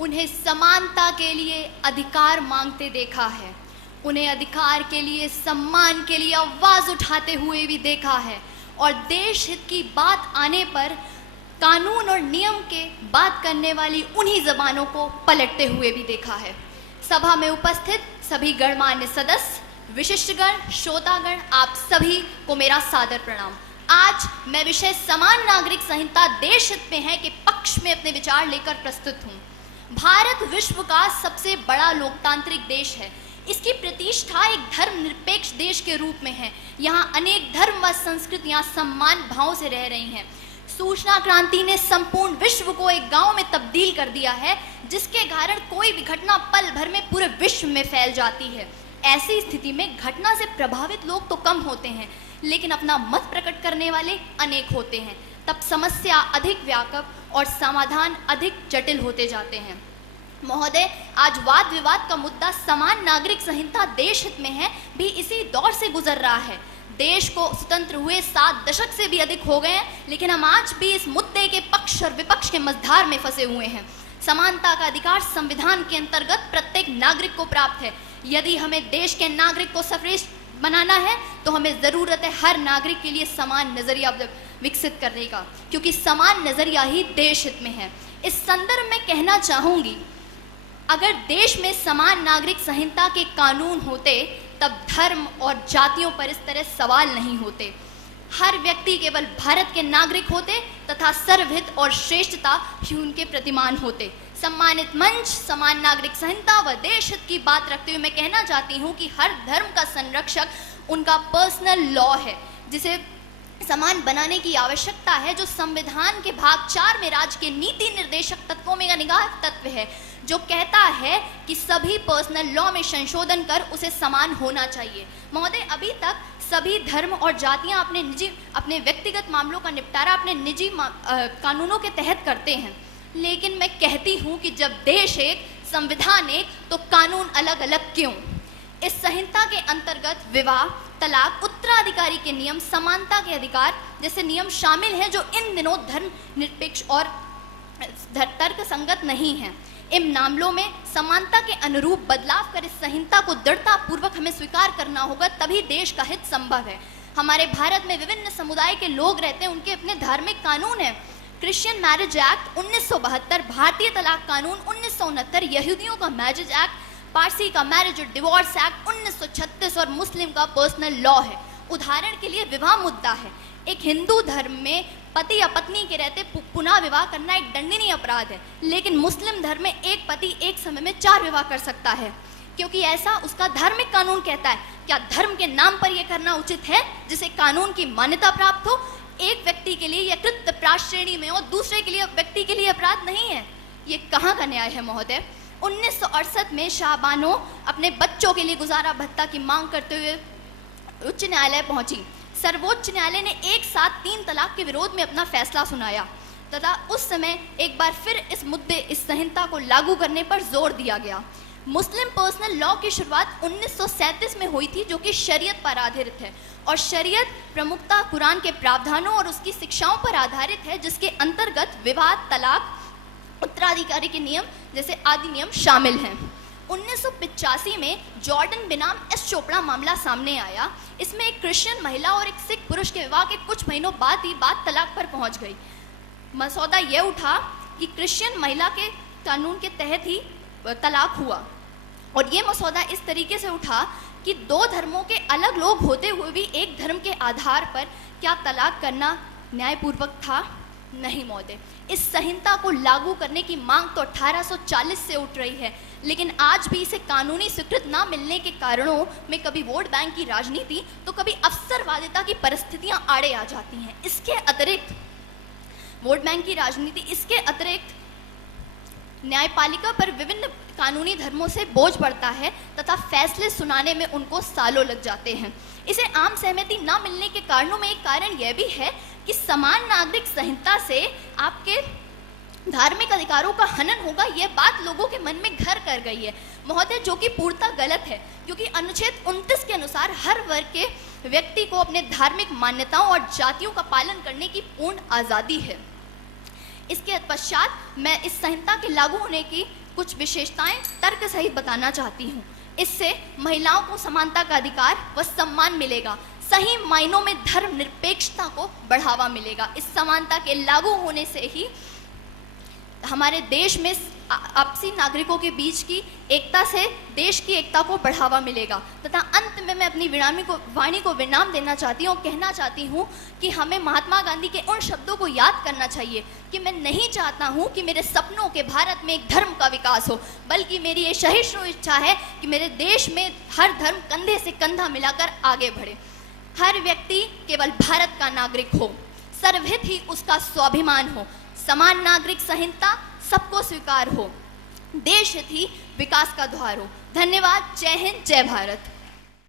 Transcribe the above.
उन्हें समानता के लिए अधिकार मांगते देखा है, उन्हें अधिकार के लिए, सम्मान के लिए आवाज उठाते हुए भी देखा है, और देश हित की बात आने पर कानून और नियम के बात करने वाली उन्हीं जबानों को पलटते हुए भी देखा है। सभा में उपस्थित सभी गणमान्य सदस्य, विशिष्टगण, श्रोतागण, आप सभी को मेरा सादर प्रणाम। आज मैं विषय समान नागरिक संहिता देश हित में है के पक्ष में अपने विचार लेकर प्रस्तुत हूँ। भारत विश्व का सबसे बड़ा लोकतांत्रिक देश है। इसकी प्रतिष्ठा एक धर्मनिरपेक्ष देश के रूप में है। यहाँ अनेक धर्म व संस्कृतियाँ सम्मान भाव से रह रही हैं। सूचना क्रांति ने संपूर्ण विश्व को एक गांव में तब्दील कर दिया है, जिसके कारण कोई भी घटना पल भर में पूरे विश्व में फैल जाती है। ऐसी स्थिति में घटना से प्रभावित लोग तो कम होते हैं, लेकिन अपना मत प्रकट करने वाले अनेक होते हैं। तब समस्या अधिक व्यापक और समाधान अधिक जटिल होते जाते हैं। महोदय, आज वाद विवाद का मुद्दा समान नागरिक संहिता देश हित में है भी इसी दौर से गुजर रहा है। देश को स्वतंत्र हुए 7 दशक से भी अधिक हो गए हैं, लेकिन हम आज भी इस मुद्दे के पक्ष और विपक्ष के मझधार में फंसे हुए हैं। समानता का अधिकार संविधान के अंतर्गत प्रत्येक नागरिक को प्राप्त है। यदि हमें देश के नागरिक को सर्वश्रेष्ठ बनाना है तो हमें ज़रूरत है हर नागरिक के लिए समान नज़रिया विकसित करने का, क्योंकि समान नज़रिया ही देश हित में है। इस संदर्भ में कहना चाहूँगी, अगर देश में समान नागरिक संहिता के कानून होते तब धर्म और जातियों पर इस तरह सवाल नहीं होते। हर व्यक्ति केवल भारत के नागरिक होते तथा सर्वहित और श्रेष्ठता ही उनके प्रतिमान होते। सम्मानित मंच, समान नागरिक संहिता व देश हित की बात रखते हुए मैं कहना चाहती हूँ कि हर धर्म का संरक्षक उनका पर्सनल लॉ है, जिसे समान बनाने की आवश्यकता है, जो संविधान के भाग 4 में राज्य के नीति निर्देशक तत्वों में का निगाह तत्व है, जो कहता है कि सभी पर्सनल लॉ में संशोधन कर उसे समान होना चाहिए। महोदय, अभी तक सभी धर्म और जातियां अपने व्यक्तिगत मामलों का निपटारा अपने निजी कानूनों के तहत करते हैं, लेकिन मैं कहती हूं कि जब देश एक, संविधान एक, तो कानून अलग अलग क्यों? इस संहिता के अंतर्गत विवाह, तलाक, उत्तराधिकारी के नियम, समानता के अधिकार जैसे नियम शामिल हैं, जो इन दिनों धर्म निरपेक्ष और तर्क संगत नहीं हैं। इन मामलों में समानता के अनुरूप बदलाव कर इस संहिता को दृढ़ता पूर्वक हमें स्वीकार करना होगा, तभी देश का हित संभव है। हमारे भारत में विभिन्न समुदाय के लोग रहते हैं, उनके अपने धार्मिक कानून हैं। क्रिश्चियन मैरिज एक्ट 1972, भारतीय तलाक कानून 1969, यहूदियों का मैरिज एक्ट, पारसी का मैरिज और डिवोर्स एक्ट 1936 और मुस्लिम का पर्सनल लॉ है। उदाहरण के लिए विवाह मुद्दा है। एक हिंदू धर्म में पति या पत्नी के रहते पुनः विवाह करना एक दंडनीय अपराध है, लेकिन मुस्लिम धर्म में एक पति एक समय में 4 विवाह कर सकता है, क्योंकि ऐसा उसका धार्मिक कानून कहता है। क्या धर्म के नाम पर यह करना उचित है जिसे कानून की मान्यता प्राप्त हो? एक व्यक्ति के लिए यह कृत्य अपराध श्रेणी में और दूसरे के लिए व्यक्ति के लिए अपराध नहीं है। ये कहाँ का न्याय है महोदय? 1968 में शाहबानो अपने बच्चों के लिए गुजारा भत्ता की मांग करते हुए उच्च न्यायालय पहुंची। सर्वोच्च न्यायालय ने एक साथ 3 तलाक के विरोध में अपना फैसला सुनाया तथा उस समय एक बार फिर इस मुद्दे, इस संहिता को लागू करने पर जोर दिया गया। मुस्लिम पर्सनल लॉ की शुरुआत 1937 में हुई थी, जो कि शरीयत पर आधारित है, और शरीयत प्रमुखता कुरान के प्रावधानों और उसकी शिक्षाओं पर आधारित है, जिसके अंतर्गत विवाह, तलाक, उत्तराधिकारी के नियम जैसे आदि नियम शामिल हैं। 1985 में जॉर्डन बनाम एस चोपड़ा मामला सामने आया। इसमें एक क्रिश्चियन महिला और एक सिख पुरुष के विवाह के कुछ महीनों बाद ही बात तलाक पर पहुंच गई। मसौदा यह उठा कि क्रिश्चियन महिला के कानून के तहत ही तलाक हुआ, और ये मसौदा इस तरीके से उठा कि 2 धर्मों के अलग लोग होते हुए भी एक धर्म के आधार पर क्या तलाक करना न्यायपूर्वक था? नहीं महोदय। इस संहिता को लागू करने की मांग तो 1840 से उठ रही है, लेकिन आज भी इसे कानूनी स्वीकृत न मिलने के कारणों में कभी वोट बैंक की राजनीति तो कभी अवसरवादिता की परिस्थितियां आड़े आ जाती हैं। इसके अतिरिक्त वोट बैंक की राजनीति, इसके अतिरिक्त न्यायपालिका पर विभिन्न कानूनी धर्मों से बोझ बढ़ता है तथा फैसले सुनाने में उनको सालों लग जाते हैं। इसे आम सहमति न मिलने के कारणों में एक कारण यह भी है कि समान नागरिक संहिता से आपके धार्मिक अधिकारों का हनन होगा, यह बात लोगों के मन में घर कर गई है महोदय, जो कि पूर्णतः गलत है, क्योंकि अनुच्छेद 29 के अनुसार हर वर्ग के व्यक्ति को अपने धार्मिक मान्यताओं और जातियों का पालन करने की पूर्ण आज़ादी है। इसके पश्चात मैं इस संहिता के लागू होने की कुछ विशेषताएं तर्क सहित बताना चाहती हूँ। इससे महिलाओं को समानता का अधिकार व सम्मान मिलेगा, सही मायनों में धर्म निरपेक्षता को बढ़ावा मिलेगा। इस समानता के लागू होने से ही हमारे देश में आपसी नागरिकों के बीच की एकता से देश की एकता को बढ़ावा मिलेगा। तथा अंत में मैं अपनी वाणी को विराम देना चाहती हूँ, कहना चाहती हूँ कि हमें महात्मा गांधी के उन शब्दों को याद करना चाहिए कि मैं नहीं चाहता हूँ कि मेरे सपनों के भारत में एक धर्म का विकास हो, बल्कि मेरी ये सहिष्णु इच्छा है कि मेरे देश में हर धर्म कंधे से कंधा मिलाकर आगे बढ़े। हर व्यक्ति केवल भारत का नागरिक हो, सर्वहित ही उसका स्वाभिमान हो, समान नागरिक संहिता सबको स्वीकार हो, देश हित ही विकास का द्वार हो। धन्यवाद। जय हिंद, जय भारत।